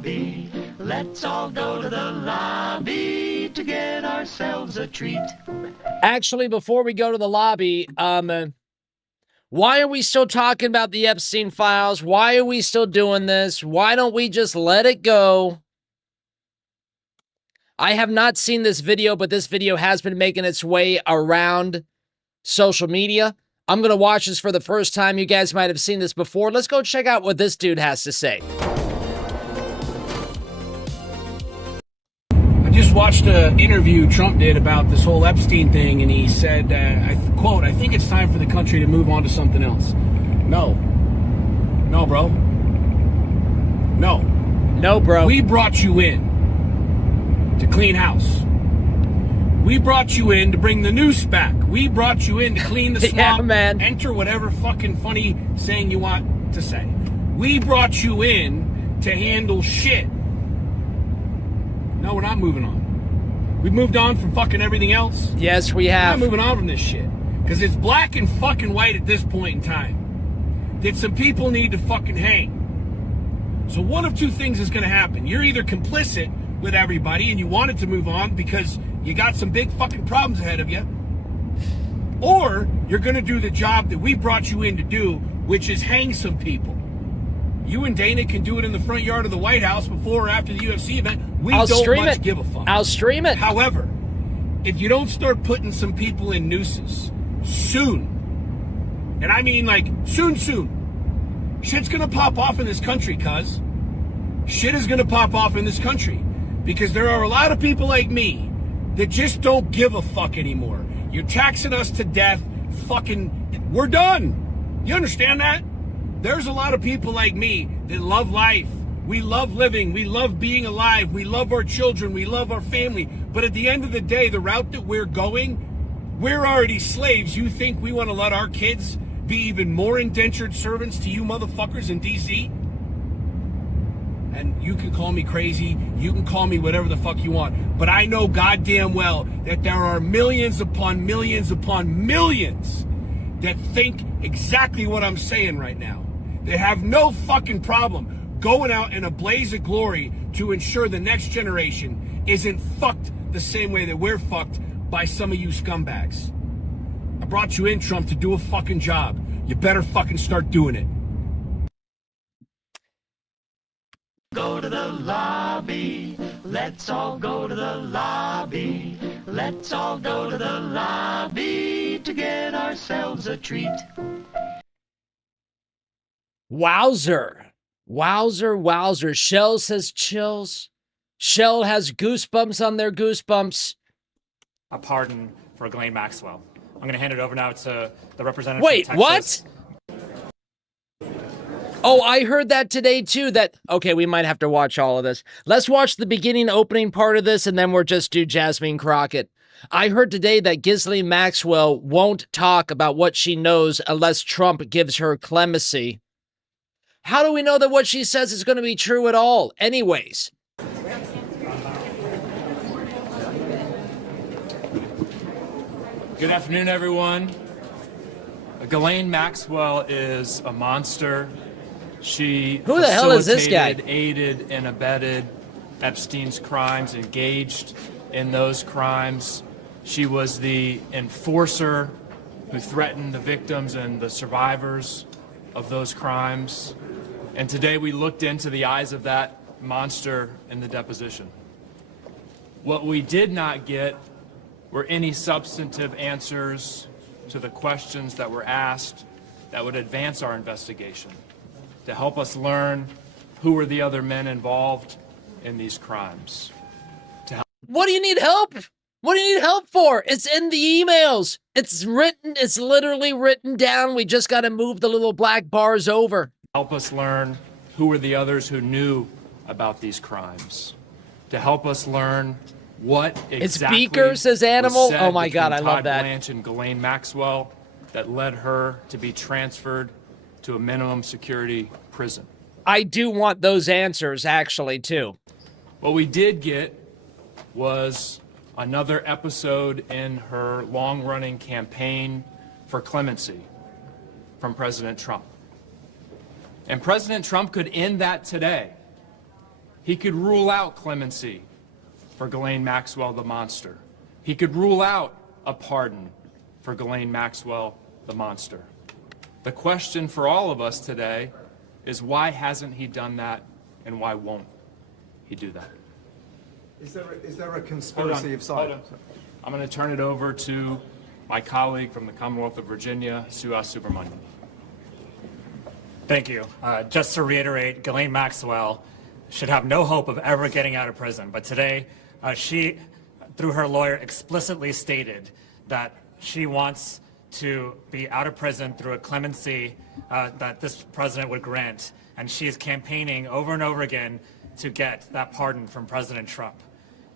lobby. Let's all go to the lobby to get ourselves a treat. Actually, before we go to the lobby, why are we still talking about the Epstein files? Why are we still doing this? Why don't we just let it go? I have not seen this video, but this video has been making its way around social media. I'm going to watch this for the first time. You guys might have seen this before. Let's go check out what this dude has to say. I just watched an interview Trump did about this whole Epstein thing, and he said, I quote, "I think it's time for the country to move on to something else." No. No, bro. No. No, bro. We brought you in to clean house. We brought you in to bring the noose back. We brought you in to clean the swamp. Yeah, man. Enter whatever fucking funny saying you want to say. We brought you in to handle shit. No, we're not moving on. We've moved on from fucking everything else. Yes, we have. We're not moving on from this shit. Because it's black and fucking white at this point in time. That some people need to fucking hang. So one of two things is going to happen. You're either complicit with everybody and you wanted to move on because you got some big fucking problems ahead of you. Or you're going to do the job that we brought you in to do, which is hang some people. You and Dana can do it in the front yard of the White House before or after the UFC event. We don't much give a fuck. I'll stream it. However, if you don't start putting some people in nooses soon, and I mean like soon, shit's gonna pop off in this country, cuz. Shit is gonna pop off in this country. Because there are a lot of people like me that just don't give a fuck anymore. You're taxing us to death. Fucking, we're done. You understand that? There's a lot of people like me that love life. We love living. We love being alive. We love our children. We love our family. But at the end of the day, the route that we're going, we're already slaves. You think we want to let our kids be even more indentured servants to you motherfuckers in D.C.? And you can call me crazy. You can call me whatever the fuck you want. But I know goddamn well that there are millions upon millions upon millions that think exactly what I'm saying right now. They have no fucking problem going out in a blaze of glory to ensure the next generation isn't fucked the same way that we're fucked by some of you scumbags. I brought you in, Trump, to do a fucking job. You better fucking start doing it. Go to the lobby. Let's all go to the lobby. Let's all go to the lobby to get ourselves a treat. Wowzer. Wowzer, wowzer. Shell says chills. Shell has goosebumps on their goosebumps. A pardon for Ghislaine Maxwell. I'm going to hand it over now to the representative. Wait, what? Oh, I heard that today too. Okay, we might have to watch all of this. Let's watch the beginning opening part of this and then we'll just do Jasmine Crockett. I heard today that Ghislaine Maxwell won't talk about what she knows unless Trump gives her clemency. How do we know that what she says is going to be true at all? Anyways. Good afternoon, everyone. Ghislaine Maxwell is a monster. She Who the hell is this guy? Aided and abetted Epstein's crimes, engaged in those crimes. She was the enforcer who threatened the victims and the survivors of those crimes. And today we looked into the eyes of that monster in the deposition. What we did not get were any substantive answers to the questions that were asked that would advance our investigation, to help us learn who were the other men involved in these crimes. What do you need help? What do you need help for? It's in the emails. It's written. It's literally written down. We just got to move the little black bars over. Help us learn who were the others who knew about these crimes. To help us learn what exactly it's Beaker says animal. Oh my God, I love that. Blanche and Ghislaine Maxwell that led her to be transferred to a minimum security prison. I do want those answers actually too. What we did get was another episode in her long-running campaign for clemency from President Trump. And President Trump could end that today He could rule out clemency for Ghislaine Maxwell, the monster. He could rule out a pardon for Ghislaine Maxwell, the monster. The question for all of us today is, why hasn't he done that, and why won't he do that? Is there a conspiracy of silence? I'm going to turn it over to my colleague from the Commonwealth of Virginia, Suhas Subramanian. Thank you. Just to reiterate, Ghislaine Maxwell should have no hope of ever getting out of prison. But today, she, through her lawyer, explicitly stated that she wants to be out of prison through a clemency that this president would grant. And she is campaigning over and over again to get that pardon from President Trump.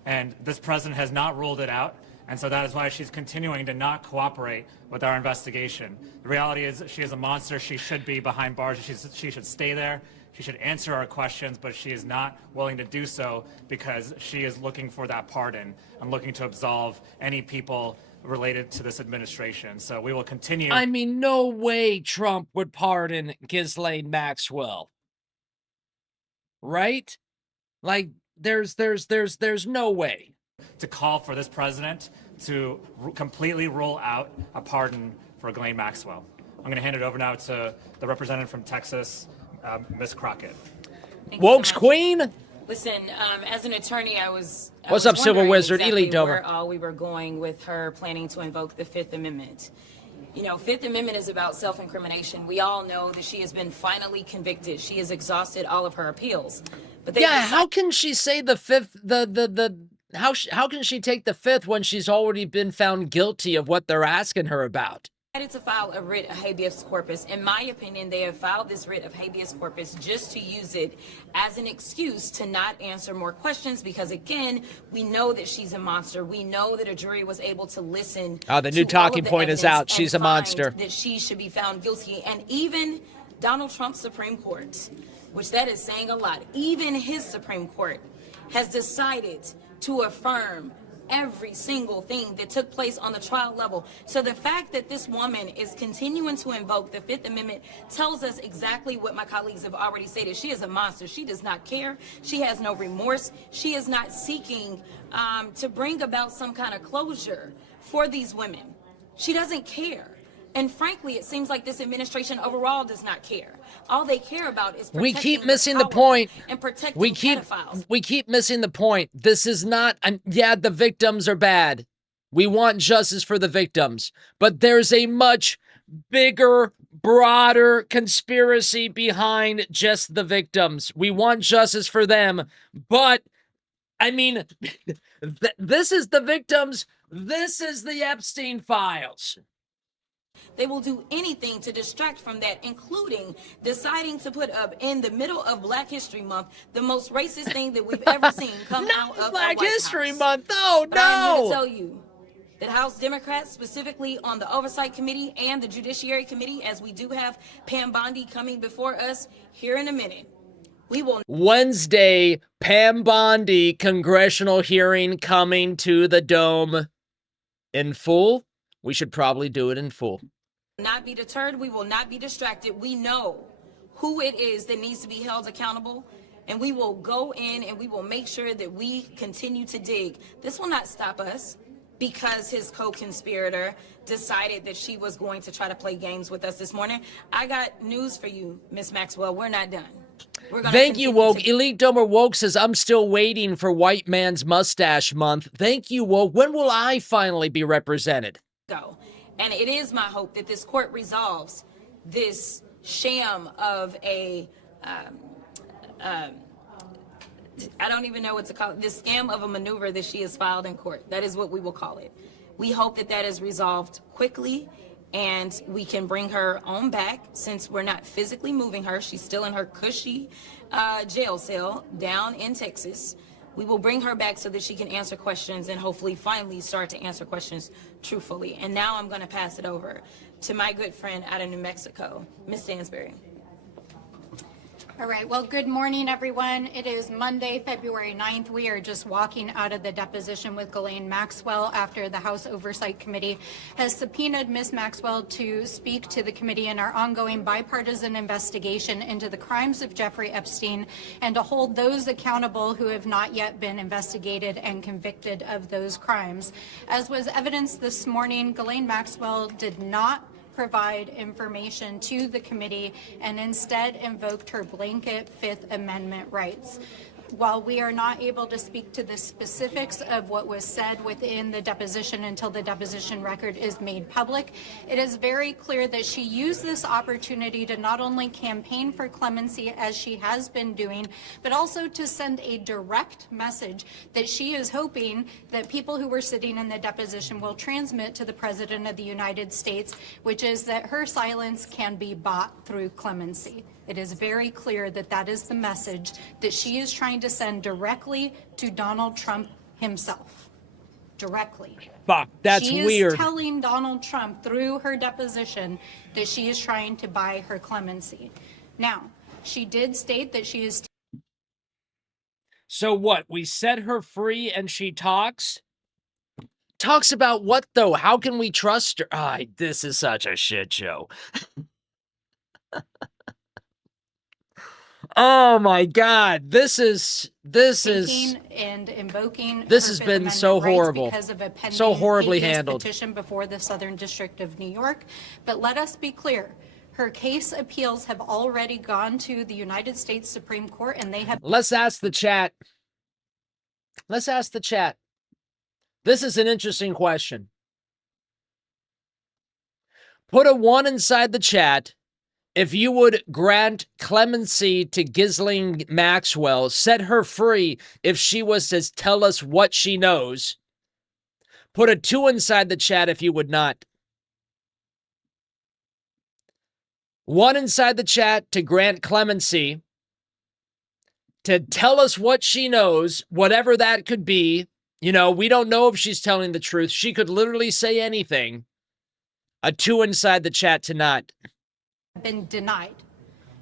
And this president has not ruled it out. And so that is why she's continuing to not cooperate with our investigation. The reality is she is a monster. She should be behind bars. She should stay there. She should answer our questions, but she is not willing to do so because she is looking for that pardon and looking to absolve any people related to this administration. So we will continue. I mean, no way Trump would pardon Ghislaine Maxwell. Right? Like, there's no way. To call for this president to completely rule out a pardon for Ghislaine Maxwell. I'm going to hand it over now to the representative from Texas, Ms. Crockett. Woke's queen? Listen, as an attorney, I was What's up, Civil Wizard? Exactly Elite Domer. where all we were going with her planning to invoke the Fifth Amendment. You know, Fifth Amendment is about self-incrimination. We all know that she has been finally convicted. She has exhausted all of her appeals. But Yeah, how can she say the fifth, how can she take the fifth when she's already been found guilty of what they're asking her about? decided to file a writ of habeas corpus. In my opinion, they have filed this writ of habeas corpus just to use it as an excuse to not answer more questions because, again, we know that she's a monster. We know that a jury was able to listen. Oh, the new talking point is out. She's a monster. That she should be found guilty. And even Donald Trump's Supreme Court, which that is saying a lot, even his Supreme Court has decided to affirm every single thing that took place on the trial level. So the fact that this woman is continuing to invoke the Fifth Amendment tells us exactly what my colleagues have already stated. She is a monster. She does not care. She has no remorse. She is not seeking to bring about some kind of closure for these women. She doesn't care. And frankly, it seems like this administration overall does not care. All they care about is we keep missing the point. And protecting pedophiles. We keep missing the point. This is not, yeah, the victims are bad. We want justice for the victims. But there's a much bigger, broader conspiracy behind just the victims. We want justice for them. But, I mean, this is the victims. This is the Epstein files. They will do anything to distract from that, including deciding to put up in the middle of Black History Month the most racist thing that we've ever seen come out of Black White History House. Month. Oh, But I'm here no. to tell you that House Democrats, specifically on the Oversight Committee and the Judiciary Committee, as we do have Pam Bondi coming before us here in a minute, we will Wednesday, Pam Bondi congressional hearing coming to the Dome in full. We should probably do it in full. not be deterred. We will not be distracted. We know who it is that needs to be held accountable, and we will go in and we will make sure that we continue to dig. This will not stop us because his co-conspirator decided that she was going to try to play games with us this morning. I got news for you, Ms. Maxwell. We're not done. Thank you, Woke. Elite Domer Woke says, I'm still waiting for White Man's Mustache Month. Thank you, Woke. When will I finally be represented? Go. And it is my hope that this court resolves this sham of a, I don't even know what to call it, this scam of a maneuver that she has filed in court. That is what we will call it. We hope that that is resolved quickly and we can bring her on back since we're not physically moving her. She's still in her cushy jail cell down in Texas. We will bring her back so that she can answer questions and hopefully finally start to answer questions truthfully. And now I'm going to pass it over to my good friend out of New Mexico, Ms. Stansberry. All right. Well, good morning, everyone. It is Monday, February 9th. We are just walking out of the deposition with Ghislaine Maxwell after the House Oversight Committee has subpoenaed Ms. Maxwell to speak to the committee in our ongoing bipartisan investigation into the crimes of Jeffrey Epstein and to hold those accountable who have not yet been investigated and convicted of those crimes. As was evidenced this morning, Ghislaine Maxwell did not provide information to the committee and instead invoked her blanket Fifth Amendment rights. While we are not able to speak to the specifics of what was said within the deposition until the deposition record is made public, it is very clear that she used this opportunity to not only campaign for clemency as she has been doing, but also to send a direct message that she is hoping that people who were sitting in the deposition will transmit to the President of the United States, which is that her silence can be bought through clemency. It is very clear that that is the message that she is trying to send directly to Donald Trump himself. Directly. Fuck, that's weird. weird. She is telling Donald Trump through her deposition that she is trying to buy her clemency. Now, she did state that she is... So what? We set her free and she talks? Talks about what, though? How can we trust her? This is such a shit show. Oh my God, this is and invoking this her has Fifth been Amendment so rights horrible, because of a pending so horribly habeas handled petition before the Southern District of New York. But let us be clear. Her case appeals have already gone to the United States Supreme Court, and they have... Let's ask the chat. Let's ask the chat. This is an interesting question. Put a 1 inside the chat if you would grant clemency to Ghislaine Maxwell, set her free if she was to tell us what she knows. Put a 2 inside the chat if you would not. 1 inside the chat to grant clemency, to tell us what she knows, whatever that could be. You know, we don't know if she's telling the truth. She could literally say anything. A 2 inside the chat to not. Been denied.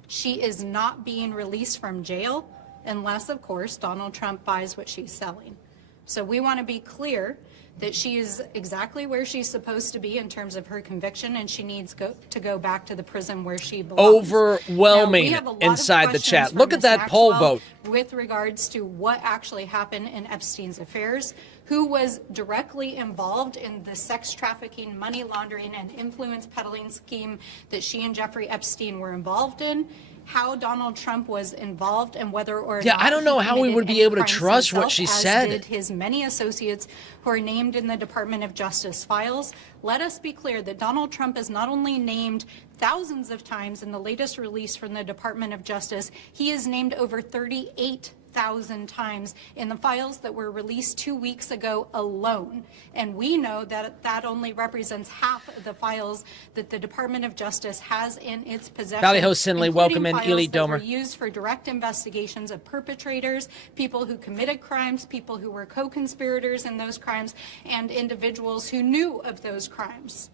She is not being released from jail unless, of course, Donald Trump buys what she's selling. So we want to be clear that she is exactly where she's supposed to be in terms of her conviction, and she needs to go back to the prison where she belongs. Overwhelming inside the chat. Look at that poll vote. With regards to what actually happened in Epstein's affairs, who was directly involved in the sex trafficking, money laundering, and influence peddling scheme that she and Jeffrey Epstein were involved in, how Donald Trump was involved, and whether or not I don't know how we would be able to trust what she said. Did his many associates who are named in the Department of Justice files. Let us be clear that Donald Trump is not only named thousands of times in the latest release from the Department of Justice, he is named over 38,000 times in the files that were released 2 weeks ago alone. And we know that that only represents half of the files that the Department of Justice has in its possession. Valley Host Sinley, welcome in. Ely Domer. Were used for direct investigations of perpetrators, people who committed crimes, people who were co-conspirators in those crimes, and individuals who knew of those crimes.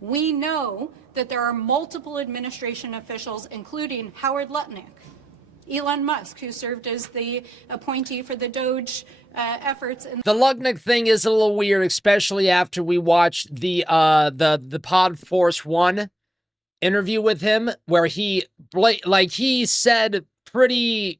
We know that there are multiple administration officials, including Howard Lutnick, Elon Musk, who served as the appointee for the Doge efforts. The Lutnick thing is a little weird, especially after we watched the Pod Force 1 interview with him, where he said that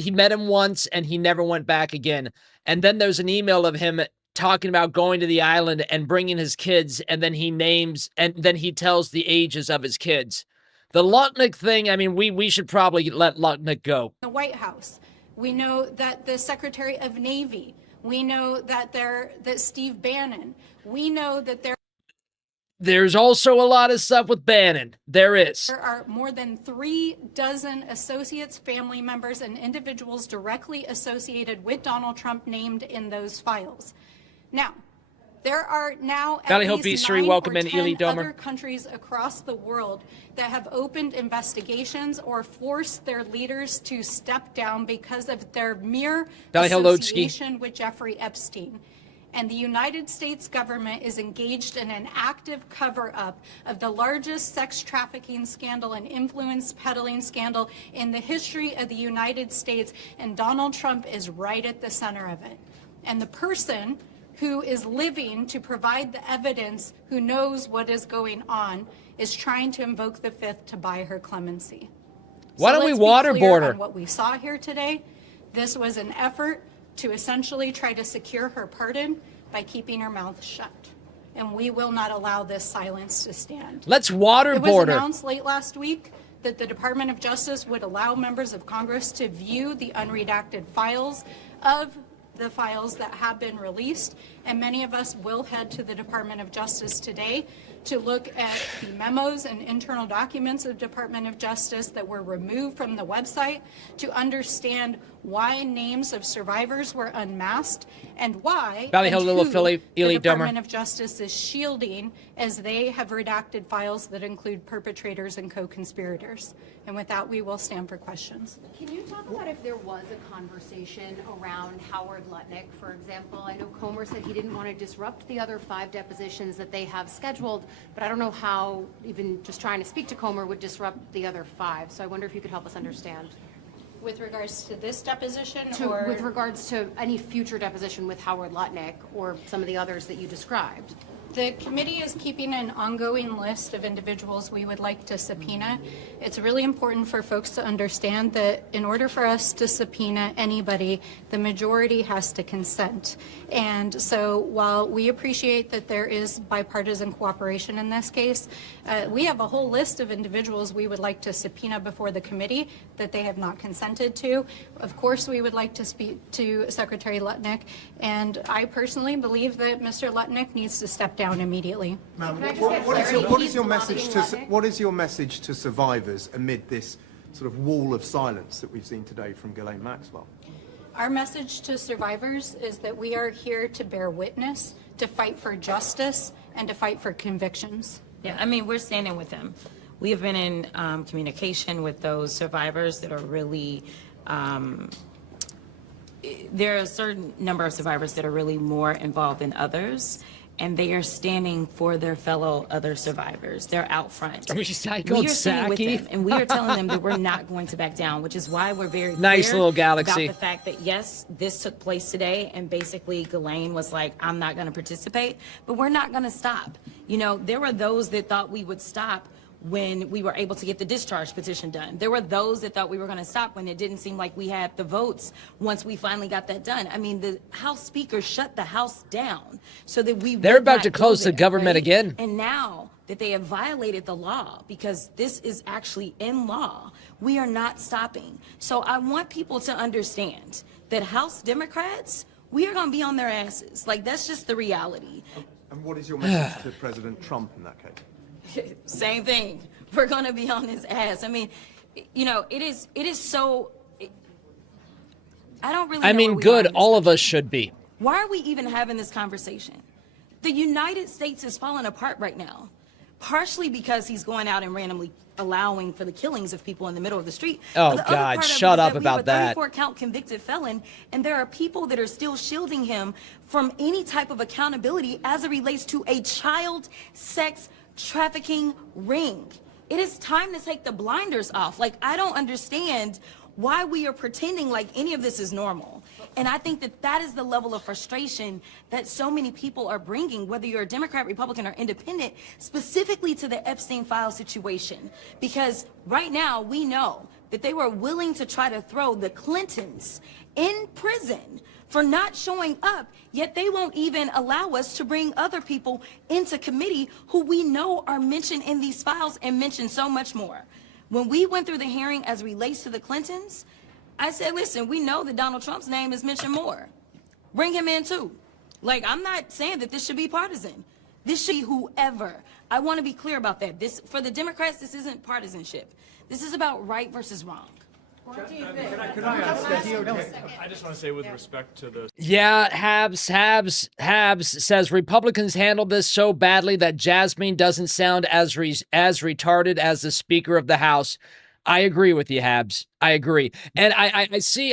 he met him once and he never went back again. And then there's an email of him talking about going to the island and bringing his kids, and then he tells the ages of his kids. The Lutnick thing, I mean, we should probably let Lutnick go. The White House. We know that the Secretary of Navy. We know that Steve Bannon. We know that there's also a lot of stuff with Bannon. There is. There are more than 36 associates, family members, and individuals directly associated with Donald Trump named in those files. Now, there are now at least 9 or 10 other countries across the world that have opened investigations or forced their leaders to step down because of their mere association with Jeffrey Epstein. And the United States government is engaged in an active cover-up of the largest sex trafficking scandal and influence peddling scandal in the history of the United States, and Donald Trump is right at the center of it. And the person who is living to provide the evidence, who knows what is going on, is trying to invoke the Fifth to buy her clemency. Why don't we waterboard her? What we saw here today, this was an effort to essentially try to secure her pardon by keeping her mouth shut. And we will not allow this silence to stand. Let's It waterboard was her. announced late last week that the Department of Justice would allow members of Congress to view the unredacted files of the files that have been released, and many of us will head to the Department of Justice today to look at the memos and internal documents of Department of Justice that were removed from the website, to understand why names of survivors were unmasked and why Valley Hill, and Little who Philly, Ely, the Dummer. Department of Justice is shielding as they have redacted files that include perpetrators and co-conspirators. And with that, we will stand for questions. Can you talk about if there was a conversation around Howard Lutnick, for example? I know Comer said he didn't want to disrupt the other 5 depositions that they have scheduled, but I don't know how even just trying to speak to Comer would disrupt the other 5. So I wonder if you could help us understand. With regards to this deposition, With regards to any future deposition with Howard Lutnick or some of the others that you described. The committee is keeping an ongoing list of individuals we would like to subpoena. It's really important for folks to understand that in order for us to subpoena anybody, the majority has to consent. And so while we appreciate that there is bipartisan cooperation in this case, we have a whole list of individuals we would like to subpoena before the committee that they have not consented to. Of course, we would like to speak to Secretary Lutnick, and I personally believe that Mr. Lutnick needs to step down immediately. Ma'am, Can I just get clarity? what is He's your message to lobbying what is your message to survivors amid this sort of wall of silence that we've seen today from Ghislaine Maxwell? Our message to survivors is that we are here to bear witness, to fight for justice, and to fight for convictions. Yeah, I mean, we're standing with them. We have been in communication with those survivors that are really, there are a certain number of survivors that are really more involved than others, and they are standing for their fellow other survivors. They're out front. We are standing with them, and we are telling them that we're not going to back down, which is why we're very Nice clear little galaxy. about the fact that, yes, this took place today, and basically Ghislaine was like, I'm not going to participate, but we're not going to stop. You know, there were those that thought we would stop when we were able to get the discharge petition done. There were those that thought we were going to stop when it didn't seem like we had the votes once we finally got that done. I mean, the House Speaker shut the House down so that we They're would about not to go close the there, government right? again. And now that they have violated the law, because this is actually in law, we are not stopping. So I want people to understand that House Democrats, we are going to be on their asses. Like, that's just the reality. And what is your message to President Trump in that case? Same thing. We're going to be on his ass. I mean, you know, it is so, I don't really know I mean, where we are good. in this All of country. us should be. Why are we even having this conversation? The United States is falling apart right now, partially because he's going out and randomly allowing for the killings of people in the middle of the street. Oh, But the other God, part of it shut is up that about that. We have a 34-count convicted felon, and there are people that are still shielding him from any type of accountability as it relates to a child sex trafficking ring. It is time to take the blinders off. Like, I don't understand why we are pretending like any of this is normal. And I think that that is the level of frustration that so many people are bringing, whether you're a Democrat, Republican, or independent, specifically to the Epstein file situation. Because right now we know that they were willing to try to throw the Clintons in prison for not showing up, yet they won't even allow us to bring other people into committee who we know are mentioned in these files and mentioned so much more. When we went through the hearing as relates to the Clintons, I said, listen, we know that Donald Trump's name is mentioned more. Bring him in too. Like, I'm not saying that this should be partisan. This should be whoever. I want to be clear about that. This, for the Democrats, this isn't partisanship. This is about right versus wrong. Could I ask the DOJ? I just want to say with respect to the Yeah, Habs says Republicans handled this so badly that Jasmine doesn't sound as retarded as the Speaker of the House. I agree with you, Habs. I agree. And I see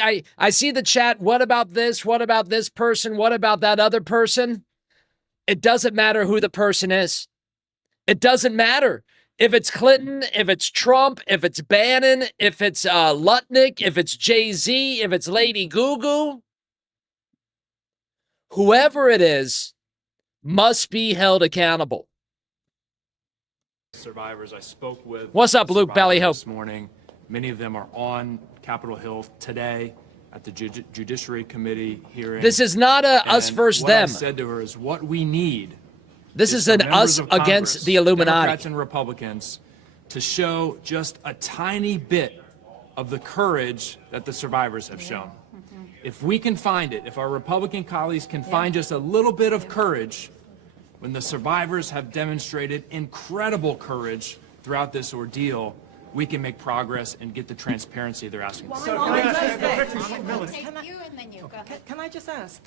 the chat. What about this? What about this person? What about that other person? It doesn't matter who the person is. It doesn't matter. If it's Clinton, if it's Trump, if it's Bannon, if it's Lutnick, if it's Jay-Z, if it's Lady Goo, whoever it is must be held accountable. Survivors I spoke with. What's up, Luke Ballyhope? This morning, many of them are on Capitol Hill today at the Judiciary Committee hearing. This is not a us versus what them. I said to her is what we need. This is an us against the Illuminati. Democrats and Republicans to show just a tiny bit of the courage that the survivors have shown. If we can find it, if our Republican colleagues can find just a little bit of courage when the survivors have demonstrated incredible courage throughout this ordeal, we can make progress and get the transparency they're asking for. Can I just ask,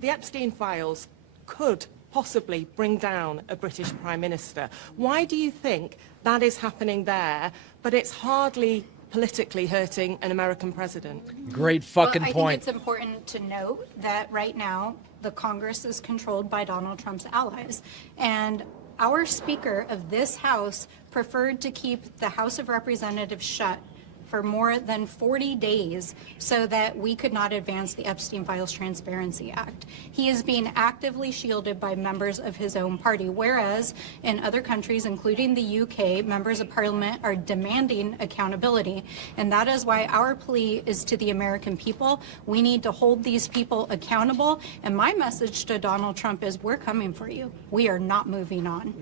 the Epstein files could possibly bring down a British Prime Minister. Why do you think that is happening there, but it's hardly politically hurting an American president? Great fucking I point. think it's important to note that right now the Congress is controlled by Donald Trump's allies. And our Speaker of this House preferred to keep the House of Representatives shut for more than 40 days so that we could not advance the Epstein Files Transparency Act. He is being actively shielded by members of his own party, whereas in other countries, including the UK, members of parliament are demanding accountability. And that is why our plea is to the American people. We need to hold these people accountable. And my message to Donald Trump is, we're coming for you. We are not moving on.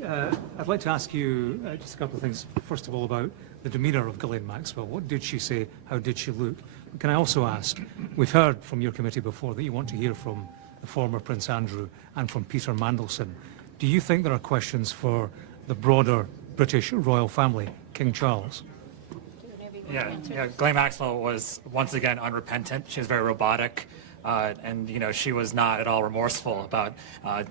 I'd like to ask you just a couple of things. First of all, about the demeanour of Ghislaine Maxwell. What did she say? How did she look? Can I also ask, we've heard from your committee before that you want to hear from the former Prince Andrew and from Peter Mandelson. Do you think there are questions for the broader British royal family, King Charles? Yeah, Ghislaine Maxwell was once again unrepentant. She was very robotic. And, you know, she was not at all remorseful about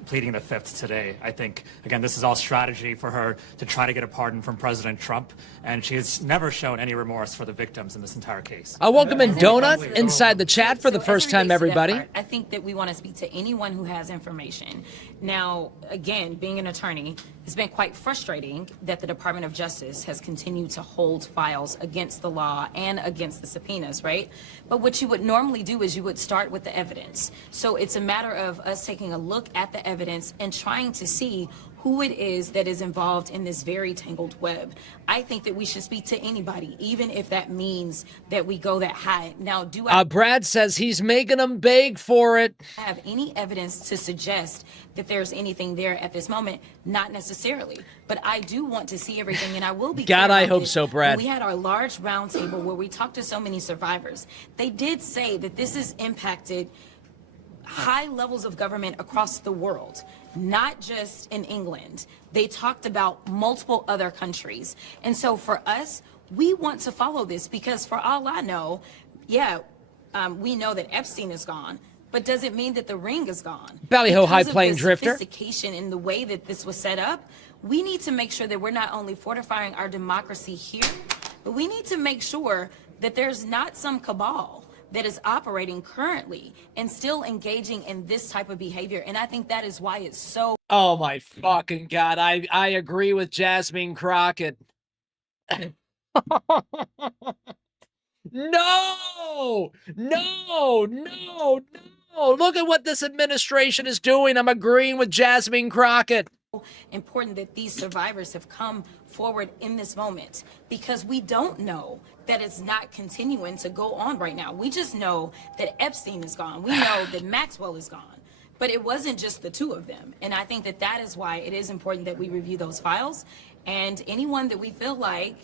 pleading the Fifth today. I think, again, this is all strategy for her to try to get a pardon from President Trump. And she has never shown any remorse for the victims in this entire case. Welcome in Donut inside the chat for the first time, everybody. I think that we want to speak to anyone who has information. Now, again, being an attorney, it's been quite frustrating that the Department of Justice has continued to hold files against the law and against the subpoenas, right? But what you would normally do is you would start with the evidence. So it's a matter of us taking a look at the evidence and trying to see who it is that is involved in this very tangled web. I think that we should speak to anybody, even if that means that we go that high. Now, do I Brad says he's making them beg for it. have any evidence to suggest that there's anything there at this moment? Not necessarily, but I do want to see everything, and I will be. God, clear I about hope this. so, Brad. When we had our large roundtable where we talked to so many survivors. They did say that this has impacted high levels of government across the world, not just in England. They talked about multiple other countries. And so for us, we want to follow this because for all I know, we know that Epstein is gone, but does it mean that the ring is gone? Ballyho High Because of Plain the Drifter. Sophistication in the way that this was set up, we need to make sure that we're not only fortifying our democracy here, but we need to make sure that there's not some cabal that is operating currently and still engaging in this type of behavior. And I think that is why it's so. Oh my fucking God. I agree with Jasmine Crockett. No. Look at what this administration is doing. I'm agreeing with Jasmine Crockett. Important that these survivors have come forward in this moment, because we don't know that it's not continuing to go on right now. We just know that Epstein is gone. We know that Maxwell is gone, but it wasn't just the two of them. And I think that that is why it is important that we review those files, and anyone that we feel like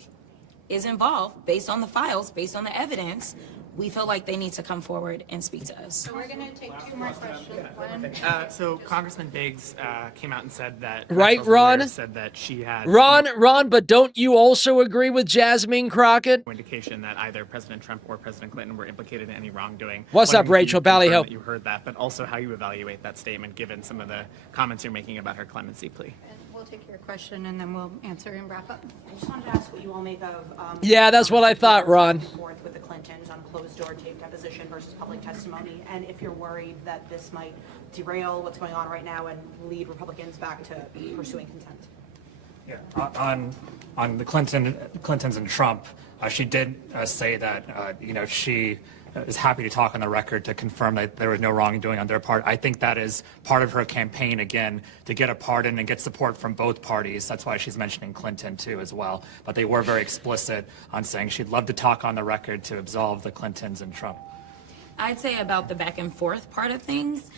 is involved based on the files, based on the evidence, we feel like they need to come forward and speak to us. So we're going to take two more questions. So Congressman Biggs came out and said that. Right, Ron? Said that she had. Ron, but don't you also agree with Jasmine Crockett? Indication that either President Trump or President Clinton were implicated in any wrongdoing. What's up, Rachel Ballyhope? You heard that, but also how you evaluate that statement given some of the comments you're making about her clemency plea. We'll will take your question and then we'll answer and wrap up. I just wanted to ask what you all make of Yeah, that's what I thought, Ron. forth with the Clintons on closed door tape deposition versus public testimony, and if you're worried that this might derail what's going on right now and lead Republicans back to pursuing contempt. Yeah, on the Clintons and Trump, she did say that she is happy to talk on the record to confirm that there was no wrongdoing on their part. I think that is part of her campaign, again, to get a pardon and get support from both parties. That's why she's mentioning Clinton, too, as well. But they were very explicit on saying she'd love to talk on the record to absolve the Clintons and Trump. I'd say about the back and forth part of things,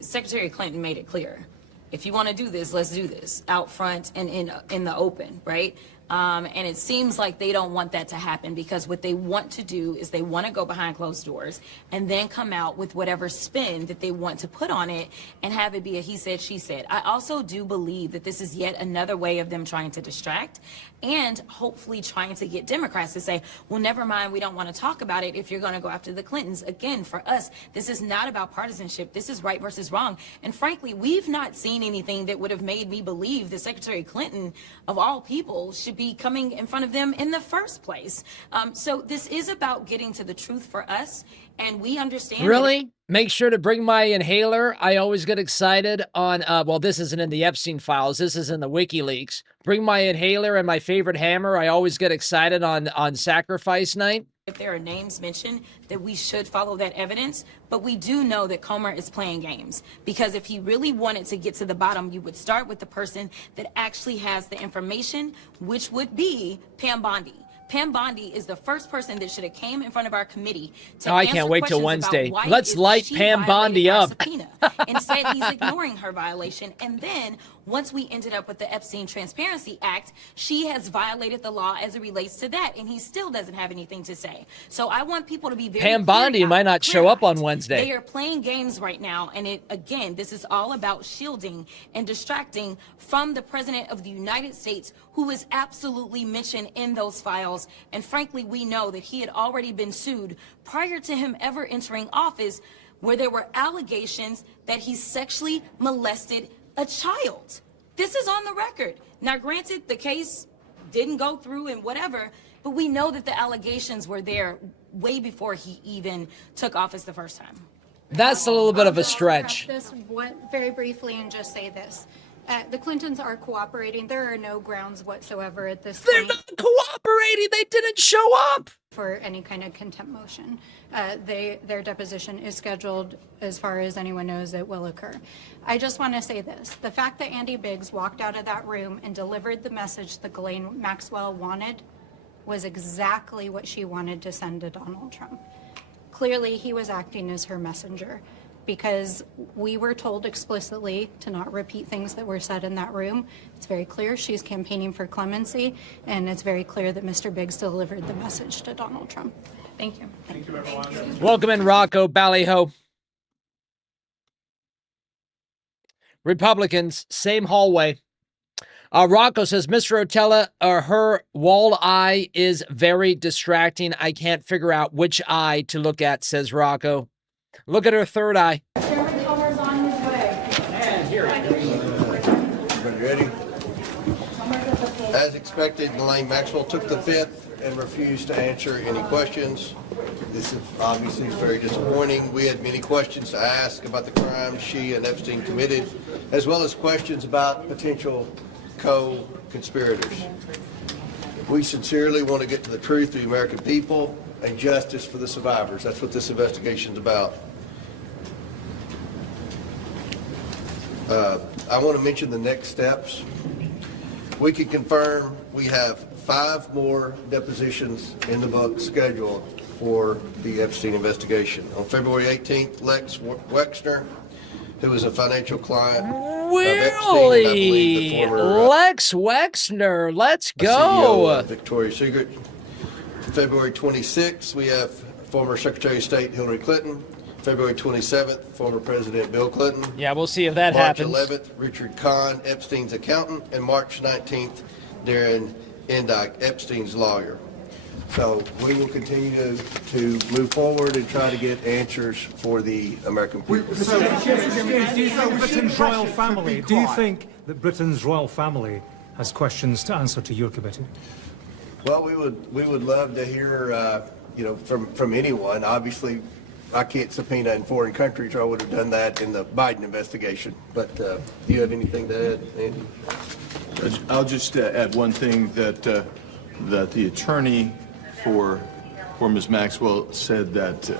Secretary Clinton made it clear. If you want to do this, let's do this out front and in the open, right? And it seems like they don't want that to happen, because what they want to do is they want to go behind closed doors and then come out with whatever spin that they want to put on it and have it be a he said, she said. I also do believe that this is yet another way of them trying to distract and hopefully trying to get Democrats to say, well, never mind, we don't want to talk about it if you're going to go after the Clintons. Again, for us, this is not about partisanship. This is right versus wrong. And frankly, we've not seen anything that would have made me believe that Secretary Clinton, of all people, should be coming in front of them in the first place. So this is about getting to the truth for us, and we understand. Really? Make sure to bring my inhaler. I always get excited on, well, this isn't in the Epstein files. This is in the WikiLeaks. Bring my inhaler and my favorite hammer. I always get excited on sacrifice night. If there are names mentioned, that we should follow that evidence, but we do know that Comer is playing games, because if he really wanted to get to the bottom, you would start with the person that actually has the information, which would be Pam Bondi. Pam Bondi is the first person that should have came in front of our committee to I can't wait till Wednesday. Let's light Pam Bondi up. Instead, he's ignoring her violation. And then once we ended up with the Epstein Transparency Act, she has violated the law as it relates to that, and he still doesn't have anything to say. So I want people to be very Pam Bondi might not show up on Wednesday. They are playing games right now, and again, this is all about shielding and distracting from the President of the United States, who is absolutely mentioned in those files. And frankly, we know that he had already been sued prior to him ever entering office, where there were allegations that he sexually molested a child. This is on the record. Now, granted, the case didn't go through and whatever, but we know that the allegations were there way before he even took office the first time. That's a little bit of a stretch. Very briefly, and just say this. The Clintons are cooperating. There are no grounds whatsoever at this point. They're not cooperating. They didn't show up for any kind of contempt motion. Their deposition is scheduled, as far as anyone knows, it will occur. I just want to say this. The fact that Andy Biggs walked out of that room and delivered the message that Ghislaine Maxwell wanted was exactly what she wanted to send to Donald Trump. Clearly, he was acting as her messenger, because we were told explicitly to not repeat things that were said in that room. It's very clear she's campaigning for clemency, and it's very clear that Mr. Biggs delivered the message to Donald Trump. Thank you. Thank you, everyone. Welcome in, Rocco Ballyho. Republicans, same hallway. Rocco says, Mr. Rotella, her wall eye is very distracting. I can't figure out which eye to look at, says Rocco. Look at her third eye. Chairman Comer's on his way. And here Everybody ready? As expected, Ghislaine Maxwell took the fifth and refused to answer any questions. This is obviously very disappointing. We had many questions to ask about the crimes she and Epstein committed, as well as questions about potential co-conspirators. We sincerely want to get to the truth of the American people and justice for the survivors. That's what this investigation is about. I want to mention the next steps. We can confirm we have 5 more depositions in the book scheduled for the Epstein investigation. On February 18th, Lex Wexner, who is a financial client of Epstein, I believe the former Lex Wexner, let's go. CEO of Victoria's Secret. February 26th, we have former Secretary of State Hillary Clinton. February 27th, former President Bill Clinton. Yeah, we'll see if that happens. March 11th, Richard Kahn, Epstein's accountant. And March 19th, Darren Endike, Epstein's lawyer. So we will continue to move forward and try to get answers for the American people. Do you think Britain's royal family, do you think that Britain's royal family has questions to answer to your committee? Well, we would love to hear, you know, from anyone. Obviously, I can't subpoena in foreign countries, or I would have done that in the Biden investigation. But do you have anything to add, Andy? I'll just add one thing, that that the attorney for Ms. Maxwell said that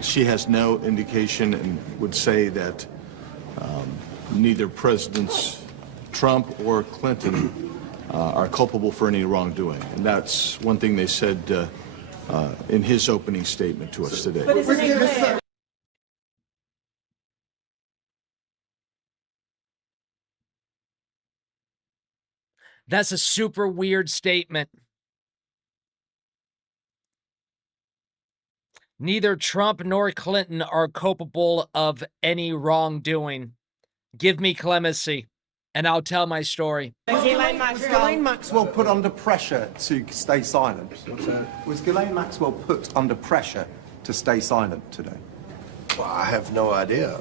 she has no indication and would say that neither Presidents Trump or Clinton are culpable for any wrongdoing. And that's one thing they said in his opening statement to us today. That's a super weird statement. Neither Trump nor Clinton are culpable of any wrongdoing. Give me clemency, and I'll tell my story. Was Ghislaine Maxwell put under pressure to stay silent? Was Ghislaine Maxwell put under pressure to stay silent today? Well, I have no idea.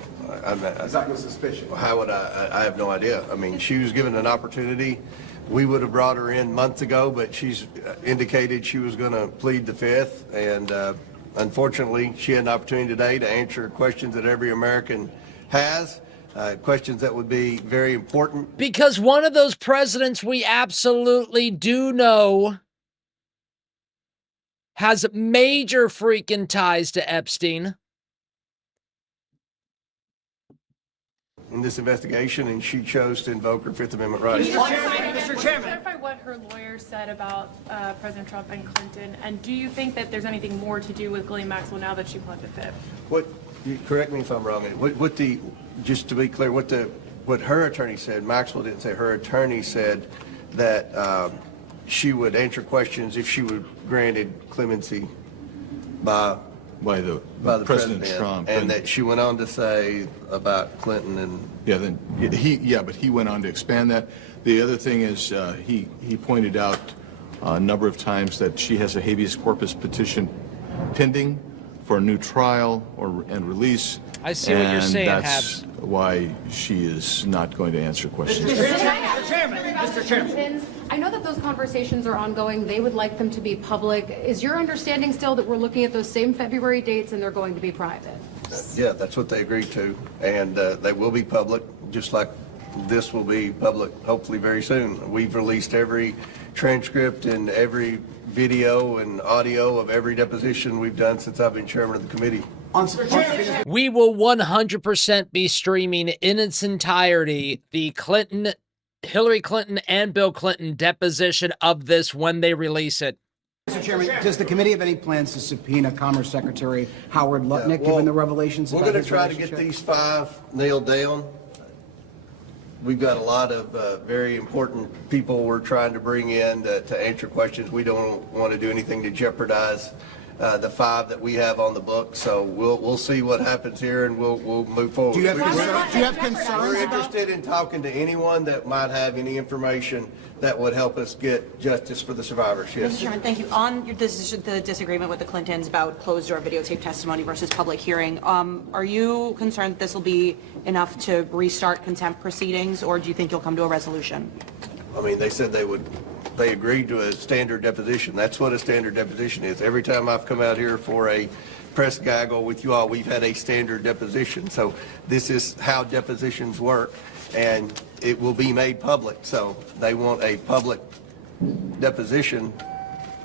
Is that your suspicion? How would I have no idea. I mean, she was given an opportunity. We would have brought her in months ago, but she's indicated she was going to plead the fifth, and unfortunately, she had an opportunity today to answer questions that every American has, questions that would be very important. Because one of those presidents we absolutely do know has major freaking ties to Epstein. In this investigation, and she chose to invoke her Fifth Amendment rights. Mr. Chairman, clarify what her lawyer said about President Trump and Clinton, and do you think that there's anything more to do with Ghislaine Maxwell now that she pled the fifth? Correct me if I'm wrong. Just to be clear, what her attorney said, Maxwell didn't say. Her attorney said that she would answer questions if she were granted clemency by the President Trump, and that she went on to say about Clinton and but he went on to expand that. The other thing is he pointed out a number of times that she has a habeas corpus petition pending for a new trial and release. I see what you're saying, that's why she is not going to answer questions. Mr. Chairman. I know that those conversations are ongoing. They would like them to be public. Is your understanding still that we're looking at those same February dates and they're going to be private? Yeah, that's what they agreed to, and they will be public, just like this will be public hopefully very soon. We've released every transcript and every video and audio of every deposition we've done since I've been chairman of the committee. We will 100% be streaming in its entirety the Hillary Clinton and Bill Clinton deposition of this when they release it. Mr. Chairman, does the committee have any plans to subpoena Commerce Secretary Howard Lutnick, given the revelations about his relationship? We're going to try to get these 5 nailed down. We've got a lot of very important people we're trying to bring in to answer questions. We don't want to do anything to jeopardize the 5 that we have on the book. So we'll see what happens here, and we'll move forward. Do you have concerns? We're interested in talking to anyone that might have any information that would help us get justice for the survivors. Yes. Mr. Chairman, thank you. On the disagreement with the Clintons about closed-door videotape testimony versus public hearing, are you concerned that this will be enough to restart contempt proceedings, or do you think you'll come to a resolution? I mean, they said they agreed to a standard deposition. That's what a standard deposition is. Every time I've come out here for a press gaggle with you all, we've had a standard deposition. So this is how depositions work, and it will be made public. So they want a public deposition.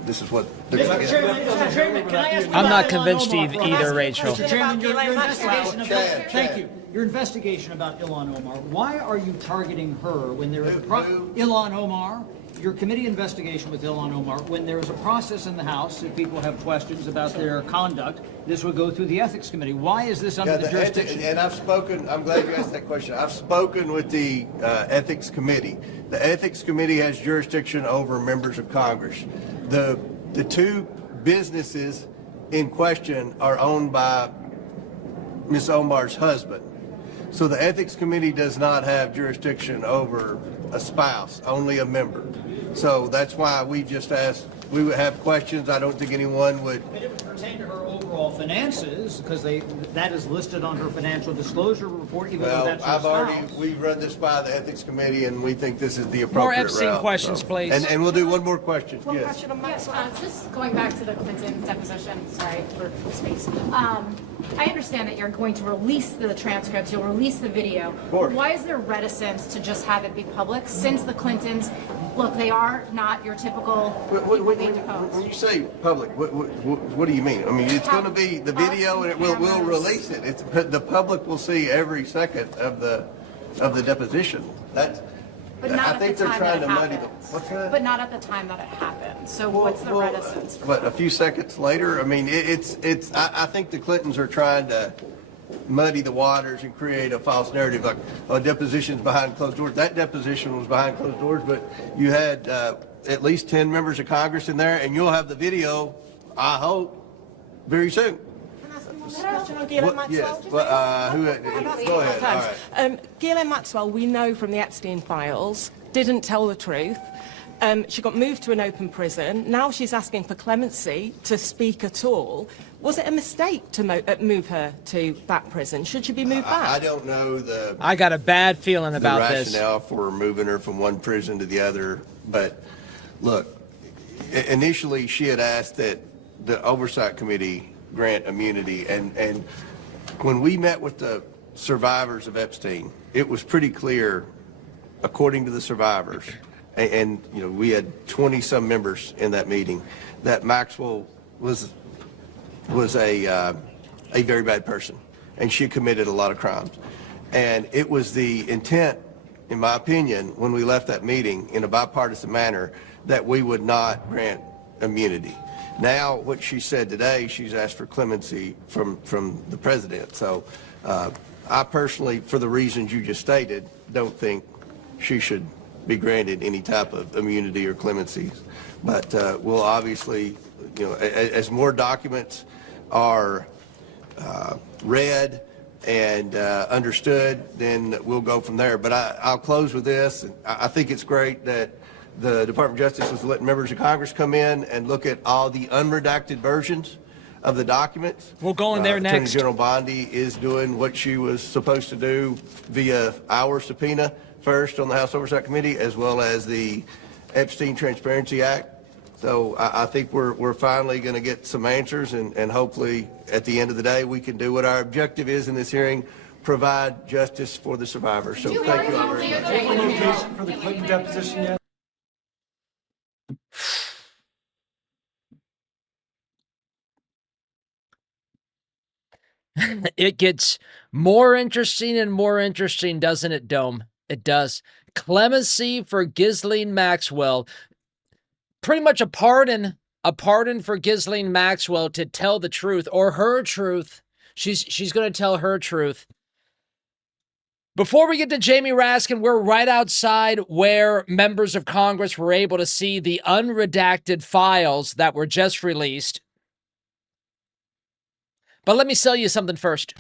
This is what they're going to get. I'm not convinced either, Rachel. Mr. Chairman, your investigation about thank you. Your investigation about Ilhan Omar. Why are you targeting her when there is Ilhan Omar? Your committee investigation with Ilhan Omar, when there is a process in the House, if people have questions about their conduct, this would go through the Ethics Committee. Why is this under the jurisdiction? And I've spoken, I'm glad you asked that question. I've spoken with the Ethics Committee. The Ethics Committee has jurisdiction over members of Congress. The 2 businesses in question are owned by Ms. Omar's husband. So the Ethics Committee does not have jurisdiction over a spouse, only a member. So that's why we just asked, we would have questions. I don't think anyone would. But it would pertain to her overall finances, because that is listed on her financial disclosure report, even though that's her spouse. We've run this by the Ethics Committee, and we think this is the appropriate More Epstein route, questions, please. And we'll do one more question. One Yes. question on Maxwell. Just going back to the Clinton deposition, sorry for space. I understand that you're going to release the transcripts, you'll release the video. Of course. Why is there reticence to just have it be public since the Clintons, look, they are not your typical people being deposed? When you say public, what do you mean? I mean, it's going to be the video, and we'll release it. The public will see every second of the deposition. But not I at think the they're time trying that to it muddy happens. What's that? But not at the time that it happened. So what's the reticence? But a few seconds later, I mean, I think the Clintons are trying to muddy the waters and create a false narrative, like depositions behind closed doors. That deposition was behind closed doors, but you had at least 10 members of Congress in there, and you'll have the video, I hope, very soon. Question on Ghislaine Maxwell? Yes. Go ahead. All right. Ghislaine Maxwell, we know from the Epstein files, didn't tell the truth. She got moved to an open prison. Now she's asking for clemency to speak at all. Was it a mistake to move her to that prison? Should she be moved back? I don't know I got a bad feeling about the this. rationale for moving her from one prison to the other. But look, initially she had asked that the Oversight Committee grant immunity, and when we met with the survivors of Epstein, it was pretty clear, according to the survivors, and you know, we had 20-some members in that meeting, that Maxwell was a very bad person, and she committed a lot of crimes. And it was the intent, in my opinion, when we left that meeting in a bipartisan manner, that we would not grant immunity. Now, what she said today, she's asked for clemency from the president. So I personally, for the reasons you just stated, don't think she should be granted any type of immunity or clemencies. But we'll obviously, you know, as more documents are read and understood, then we'll go from there. But I'll close with this. I think it's great that the Department of Justice is letting members of Congress come in and look at all the unredacted versions of the documents. We'll go in there next. Attorney General Bondi is doing what she was supposed to do via our subpoena first on the House Oversight Committee, as well as the Epstein Transparency Act. So I think we're finally going to get some answers, and hopefully at the end of the day we can do what our objective is in this hearing, provide justice for the survivors. So thank you all very much. Do you have a location for the Clinton deposition yet? It gets more interesting and more interesting, doesn't it, Dome? It does. Clemency for Ghislaine Maxwell. Pretty much a pardon for Ghislaine Maxwell to tell the truth, or her truth. She's going to tell her truth. Before we get to Jamie Raskin, we're right outside where members of Congress were able to see the unredacted files that were just released. But let me sell you something first.